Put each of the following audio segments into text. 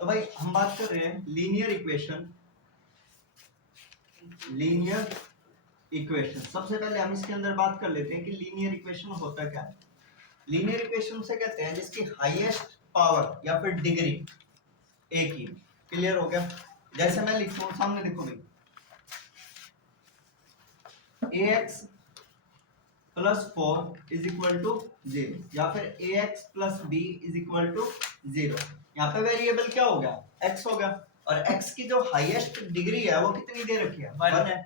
तो भाई हम बात कर रहे हैं लीनियर इक्वेशन। लीनियर इक्वेशन सबसे पहले हम इसके अंदर बात कर लेते हैं कि लीनियर इक्वेशन होता क्या है। लीनियर इक्वेशन से कहते हैं जिसकी हाईएस्ट पावर या फिर डिग्री एक ही। क्लियर हो गया? जैसे मैं लिखता हूँ, सामने देखो भाई, ax plus 4 is equal to 0 या फिर ax plus b is equal to 0। यहाँ पे वेरिएबल क्या हो गया? x हो गया। और x की जो हाईएस्ट डिग्री है वो कितनी दे रखी है? 1 है।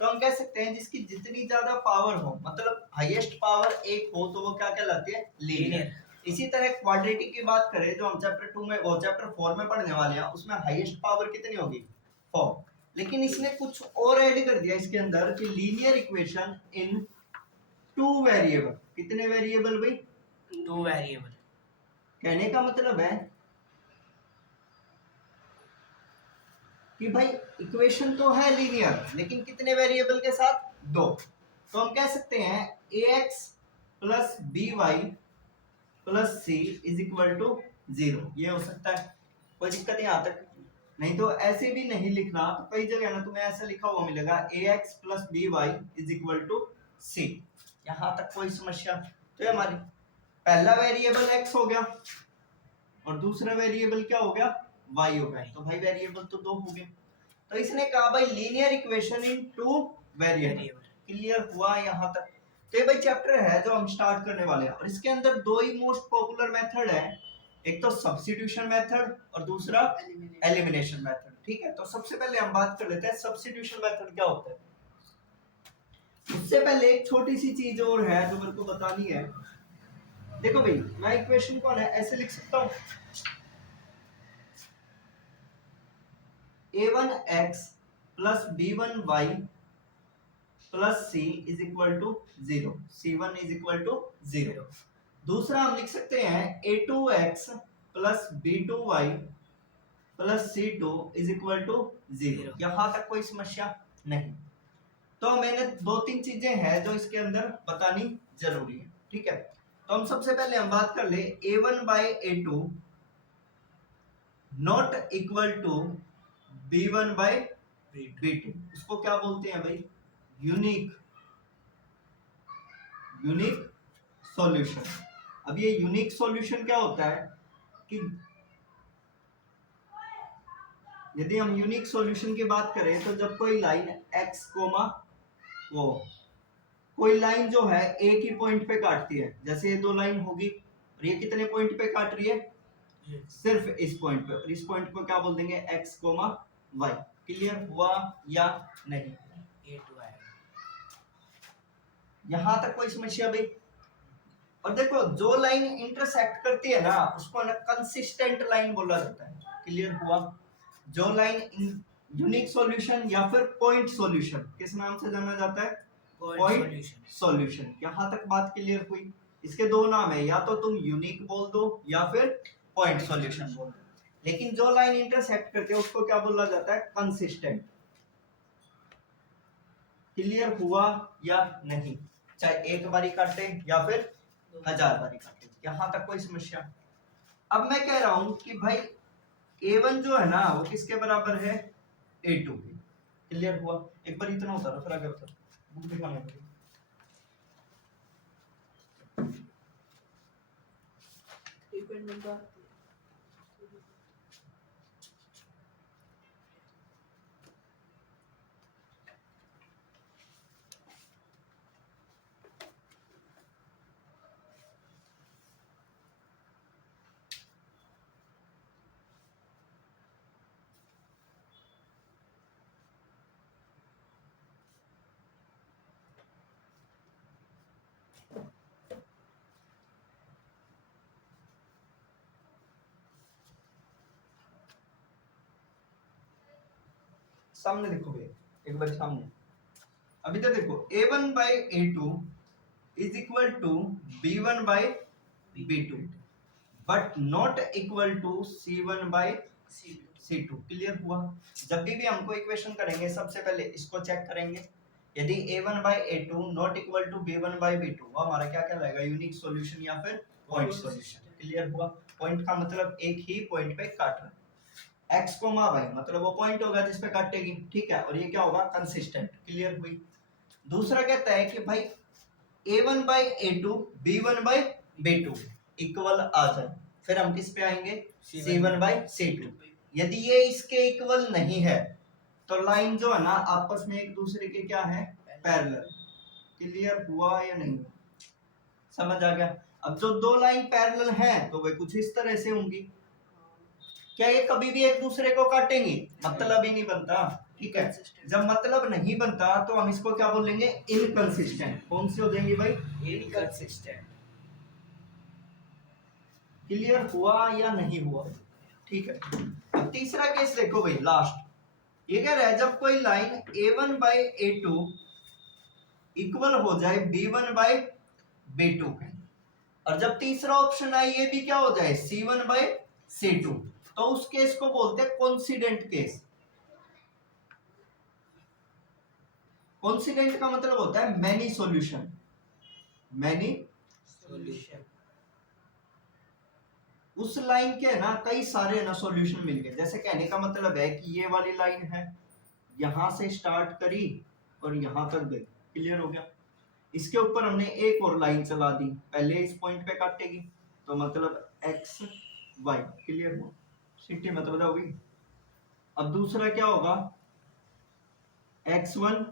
तो हम कह सकते हैं जिसकी जितनी ज्यादा पावर हो, मतलब हाईएस्ट पावर एक हो, तो वो क्या कहलाती है? लीनियर। इसी तरह क्वाड्रेटिक की बात करें जो हम चैप्टर 2 में और चैप्टर 4 में पढ़ने वाले हैं, उसमें हाईएस्ट पावर कितनी होगी? 4। लेकिन इसने कुछ और ऐड कर दिया इसके अंदर कि लीनियर इक्वेशन इन 2 वेरिएबल। कितने वेरिएबल भाई? 2 वेरिएबल। कहने का मतलब है कि भाई इक्वेशन तो है लीनियर, लेकिन कितने वेरिएबल के साथ? 2। तो हम कह सकते हैं ax plus by plus c is equal to 0। ये हो सकता है, कोई दिक्कत नहीं यहाँ तक। नहीं तो ऐसे भी नहीं लिखना, तो कई जगह ना तुम्हें ऐसा लिखा हुआ मिलेगा ax plus by is equal to c। यहाँ तक कोई समस्या? तो ये हमारी पहला वेरिएबल x हो गया और दूसरा वेरिएबल क्या हो गया? y हो गया। तो भाई वेरिएबल तो 2 हो गए। तो इसने कहा भाई linear equation in 2 variable. Clear हुआ यहाँ तक? तो ये भाई चैप्टर है जो हम स्टार्ट करने वाले हैं, और इसके अंदर दो ही मोस्ट पॉपुलर मेथड है, एक तो सब्स्टिट्यूशन मेथड और दूसरा एलिमिनेशन मेथड। ठीक है, तो सबसे पहले हम बात कर लेते हैं सब्स्टिट्यूशन मेथड क्या होता है। उससे पहले एक छोटी सी चीज और है जो मेरे को बतानी है। देखो भाई, मैं इक्वेशन को ना ऐसे लिख सकता हूँ, a1x plus b1y plus c is equal to 0, c1 is equal to 0। दूसरा हम लिख सकते हैं a2x plus b2y plus c2 is equal to 0। यहां तक कोई समस्या नहीं? तो मैंने 2-3 चीजें हैं जो इसके अंदर बतानी जरूरी है। ठीक है, तो हम सबसे पहले हम बात कर ले a1 by a2 not equal to b1 by b2। उसको क्या बोलते हैं भाई? Unique solution. अब ये यूनिक सॉल्यूशन क्या होता है कि यदि हम यूनिक सॉल्यूशन की बात करें तो जब कोई लाइन x कोमा वो कोई लाइन जो है एक ही पॉइंट पे काटती है, जैसे ये दो लाइन होगी और ये कितने पॉइंट पे काट रही है? सिर्फ इस पॉइंट पे, और इस पॉइंट को क्या बोल देंगे? x coma y। क्लियर हुआ या नहीं? यहां तक कोई समस्या भाई? और देखो, जो लाइन इंटरसेक्ट करती है ना, उसको ना कंसिस्टेंट लाइन बोला जाता है। क्लियर हुआ? जो लाइन यूनिक सॉल्यूशन या फिर पॉइंट सॉल्यूशन किस नाम से जाना जाता है? Point solution. यहां तक बात क्लियर हुई? इसके दो नाम है, या तो तुम यूनिक बोल दो या फिर पॉइंट सॉल्यूशन बोल दो, लेकिन जो लाइन इंटरसेक्ट करती है उसको क्या बोला जाता है? कंसिस्टेंट। क्लियर हुआ या नहीं? चाहे एक बारी काटे या फिर 1000 बारी काटे, यहां तक कोई समस्या? अब मैं कह रहा हूं कि भाई a1 जो है ना वो किसके बराबर है? a2 के। क्लियर हुआ? एक बार इतना होता रहा, फिर आगे बता। बुक दिखाना है। सामने देखो भैया, एक बार सामने। अभी तक देखो a1 by a2 is equal to b1 by b2 but not equal to c1 by c2। Clear हुआ? जब भी हमको इक्वेशन करेंगे सबसे पहले इसको चेक करेंगे। यदि a1 by a2 not equal to b1 by b2, वो हमारा क्या कहलाएगा? यूनिक सॉल्यूशन या फिर पॉइंट सॉल्यूशन। क्लियर हुआ? पॉइंट का मतलब एक ही पॉइंट पे काटना। x कोमा वाई, मतलब वो पॉइंट होगा जिस पे काटेगी, ठीक है, और ये क्या होगा, कंसिस्टेंट। क्लियर हुई। दूसरा कहता है कि भाई a1 by a2 b1 by b2 equal आ जाए, फिर हम किस पे आएंगे, c1 बाई c2। यदि ये इसके इक्वल नहीं है तो लाइन जो है ना आपस में एक दूसरे के क्या है, पैरेलल। क्लियर हुआ या नहीं, समझ आ गया। अब जो दो लाइन पैरेलल हैं तो वे कुछ इस तरह से होंगी। क्या ये कभी भी एक दूसरे को काटेंगी, मतलब ही नहीं बनता, ठीक है। जब मतलब नहीं बनता तो हम इसको क्या बोलेंगे, इनकंसिस्टेंट। कौन सी हो जाएंगी भाई, इनकंसिस्टेंट। क्लियर हुआ या नहीं हुआ, ठीक है। अब तीसरा केस देखो भाई, लास्ट। ये कह रहा है जब कोई line a1 by a2 equal हो जाए b1 बाई b2 के, और जब तीसरा ऑप्शन आए ये भी क्या हो जाए, c1 बाई c2, तो उस केस को बोलते हैं कोइंसिडेंट केस। कोइंसिडेंट का मतलब होता है मैनी सॉल्यूशन, मैनी सॉल्यूशन। उस लाइन के ना कई सारे ना सॉल्यूशन मिल गए। जैसे कहने का मतलब है कि ये वाली लाइन है, यहां से स्टार्ट करी और यहां तक गई। क्लियर हो गया। इसके ऊपर हमने एक और लाइन चला दी, पहले इस पॉइंट पे काटेगी, तो मतलब एक्स वाई। क्लियर हुआ, सिटी मतलब होगी। अब दूसरा क्या होगा, x1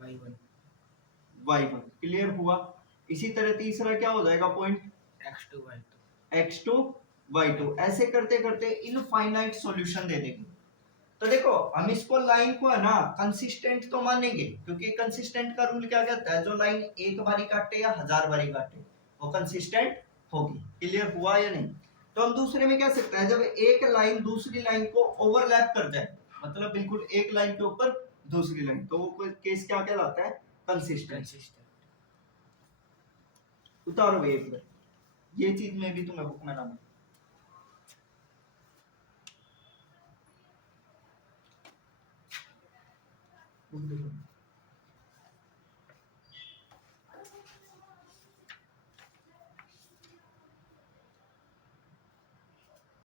y1 y1। क्लियर हुआ। इसी तरह तीसरा क्या हो जाएगा पॉइंट, x2 y2। ऐसे करते करते इनफाइनाइट सॉल्यूशन दे देगी। तो देखो हम इसको लाइन को है ना कंसिस्टेंट तो मानेंगे, क्योंकि कंसिस्टेंट का रूल क्या कहता है, जो लाइन एक बारी काटे या हजार बारी काटे वो कंसिस्टेंट होगी। क्लियर हुआ या नहीं। तो हम दूसरे में कह सकते हैं जब एक लाइन दूसरी लाइन को ओवरलैप कर जाए, मतलब बिल्कुल एक लाइन के ऊपर दूसरी लाइन, तो वो केस क्या कहलाता है, कंसिस्टेंट। उतारो भाई एक बार, ये चीज में भी तुम्हें बुक में ना मिले।